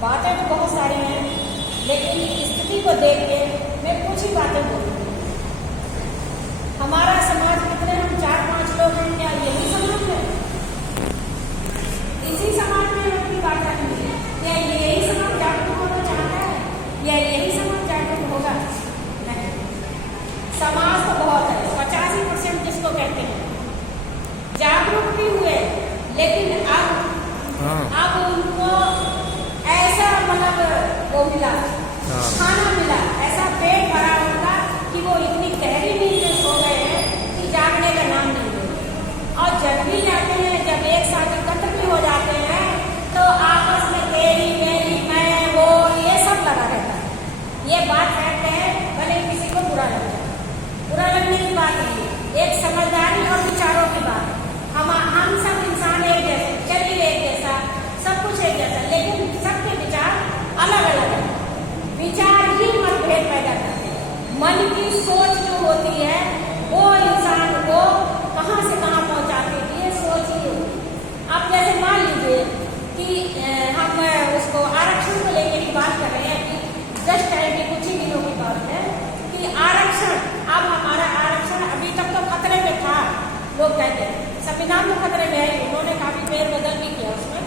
बातें तो बहुत सारी हैं, लेकिन स्थिति को देख के मैं कुछ ही बातें बोलूँगी। हमारा समाज कितने, हम 4-5 लोग हैं, क्या यही समाज है? इसी समाज में अपनी बात करनी है, क्या यही समाज जागरूक होना चाहता है, या यही समाज जागरूक होगा? नहीं, समाज तो बहुत है, 85% जिसको कहते हैं जागरूक भी हुए, लेकिन अब उनको ऐसा मतलब वो मिला, खाना मिला, ऐसा पेट भरा उनका कि वो इतनी गहरी नींद में सो गए हैं कि जागने का नाम नहीं ले। और जब भी जाते हैं, जब एक साथ एकत्र भी हो जाते हैं, तो आपस में तेरी मेरी मैं वो ये सब लगा रहता है। ये बात कहते हैं, भले किसी को बुरा लग जाए, बुरा लगने की बात नहीं है, एक समझदारी और विचारों की बात। हम सब इंसान एक जैसे, शरीर एक जैसा, सब कुछ एक जैसा, लेकिन सबके विचार अलग अलग है। विचार ही मतभेद पैदा करते हैं। मन की सोच जो होती है वो इंसान को कहाँ से कहाँ पहुँचाती है, ये सोच ही होती है। अब जैसे मान लीजिए कि हम उसको आरक्षण को लेकर की बात कर रहे हैं कि जस्ट टाइम की कुछ ही दिनों की बात है कि आरक्षण, अब हमारा आरक्षण अभी तक तो खतरे में था, लोग कहते हैं संविधान तो खतरे में है, उन्होंने काफी फेरबदल भी किया उसमें,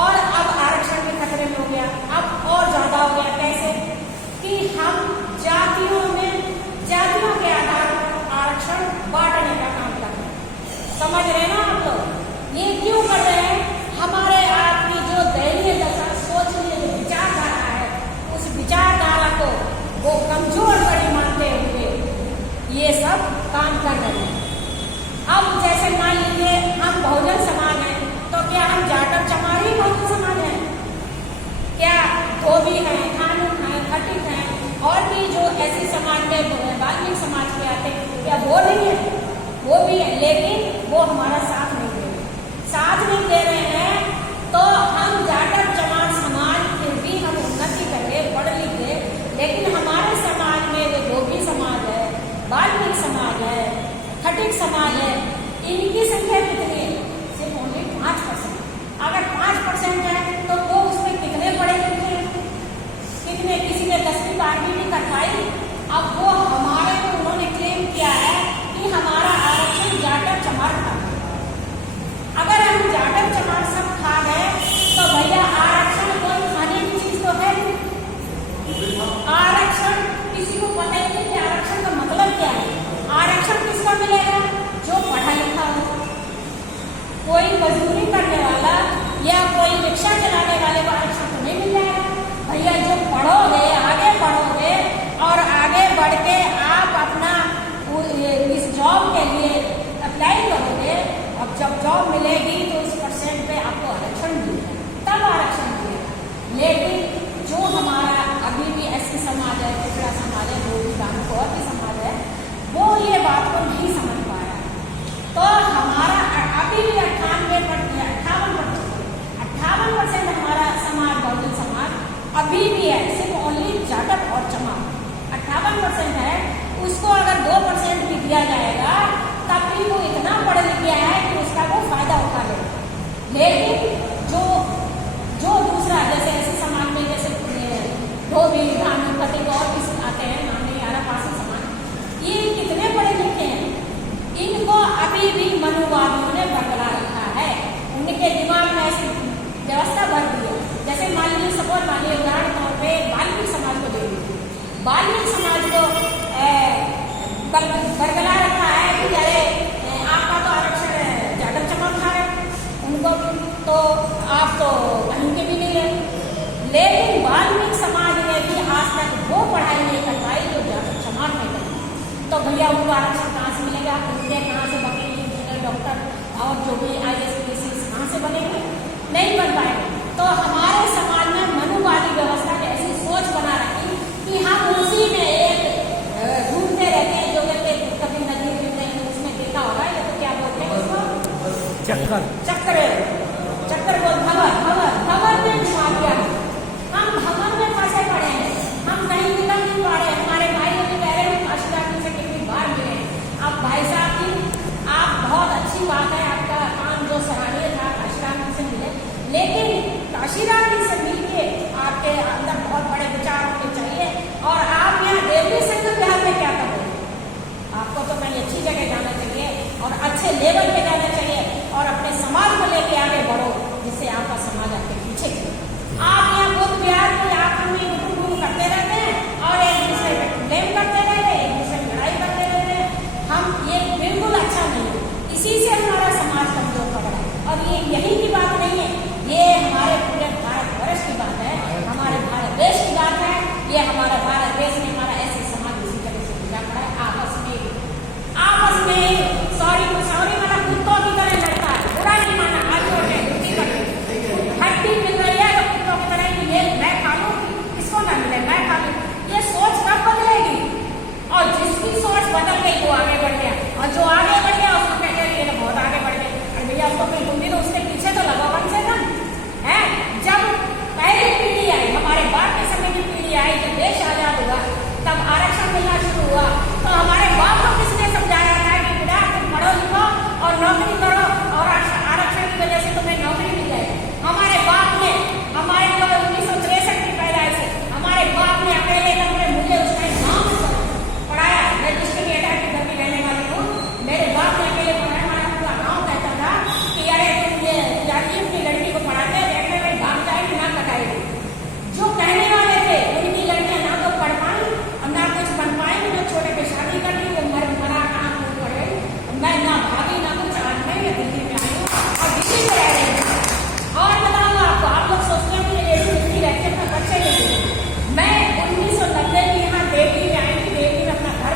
और अब आरक्षण भी खतरे में हो गया। अब और ज्यादा हो गया, कैसे कि हम जातियों के आधार पर आरक्षण बांटने का काम कर रहे हैं। समझ रहे ना आप लोग? ये क्यों कर रहे हैं? हमारे आपकी जो दयनीय दशा, सोचने जो विचारधारा है, उस विचारधारा को वो कमजोर बड़ी मानते हुए ये सब काम कर रहे हैं। अब जैसे मान लीजिए हम बहुजन समाज हैं, तो क्या हम जाटव चमार ही बहुजन समाज हैं? क्या धोबी हैं, खानून हैं, खटिक हैं, और भी जो ऐसी समाज में वाल्मीकि समाज के आते हैं, क्या वो नहीं है? वो भी है, लेकिन वो हमारा साथ नहीं दे रहे। साथ नहीं दे रहे हैं तो हम जाटव चमार समाज फिर भी हम उन्नति करें, पढ़ लिखे, लेकिन हमारे समाज में जो धोबी समाज है, वाल्मीकि समाज है, खटिक समाज है, इनकी संख्या कितनी है? सिर्फ ओनली 5%। अगर 5% है तो वो उसमें कितने पढ़े लिखे हैं? कितने, किसी ने 10वीं 12वीं भी कर पाई। अब वो हमारे को उन्होंने क्लेम किया है कि हमारा आरक्षण जाटव चमार था। अगर हम जाटव चमार सब खा गए तो भैया आरक्षण कोई खाने की चीज तो है नहीं। आरक्षण किसी को पता ही नहीं कि आरक्षण का मतलब क्या है। आरक्षण किसको मिलेगा? जो पढ़ा लिखा हो, कोई मजदूरी करने वाला या कोई रिक्शा चलाने वाले को आरक्षण तो नहीं मिल जाएगा। भैया जो पढ़ोगे, आगे पढ़ोगे और आगे बढ़ के आप अपना इस जॉब के लिए अप्लाई करोगे, अब जब जॉब मिलेगी तो उस % पे आपको आरक्षण मिलेगा, तब आरक्षण मिलेगा। लेकिन जो हमारा अभी भी ऐसी समाज है, पिछड़ा समाज है, धोबी बांधव और भी समाज है, वो ये बात को नहीं समझ पाया। तो हमारा अभी भी 58% हमारा समाज, बहुजन समाज अभी भी है, सिर्फ ओनली जाटव और चमार 58% है। उसको अगर 2% भी दिया जाएगा तब भी वो इतना पढ़ लिख गया है कि उसका वो फायदा उठा लेगा। लेकिन जो दूसरा, जैसे ऐसे समाज में जैसे धोबी, ब्राह्मण, खटिक और भी आते हैं, नानी, यारा, पासी समाज, ये कितने पढ़े लिखे हैं, इनको अभी भी मनुवादियों ने बरकरार रखा है। उनके दिमाग में ऐसी व्यवस्था भर दी है। जैसे मान लीजिए, सपोज मान लीजिए, उदाहरण तौर पे वाल्मीकि समाज को दे दीजिए। वाल्मीकि समाज को बरकरार रखा है कि अरे आपका तो आरक्षण जाटव चमार खा है, उनको तो आप तो कहीं के भी नहीं रहे। लेकिन वाल्मीकि समाज ने भी आज तक वो पढ़ाई नहीं कर पाई जो जाटव चमार ने करी। तो भैया उनको आरक्षण कहाँ से मिलेगा? इंजीनियर कहाँ से बनेंगे? इंजीनियर, डॉक्टर और जो भी IAS, PCS कहाँ से बनेंगे? नहीं बन पाएंगे। तो हमारे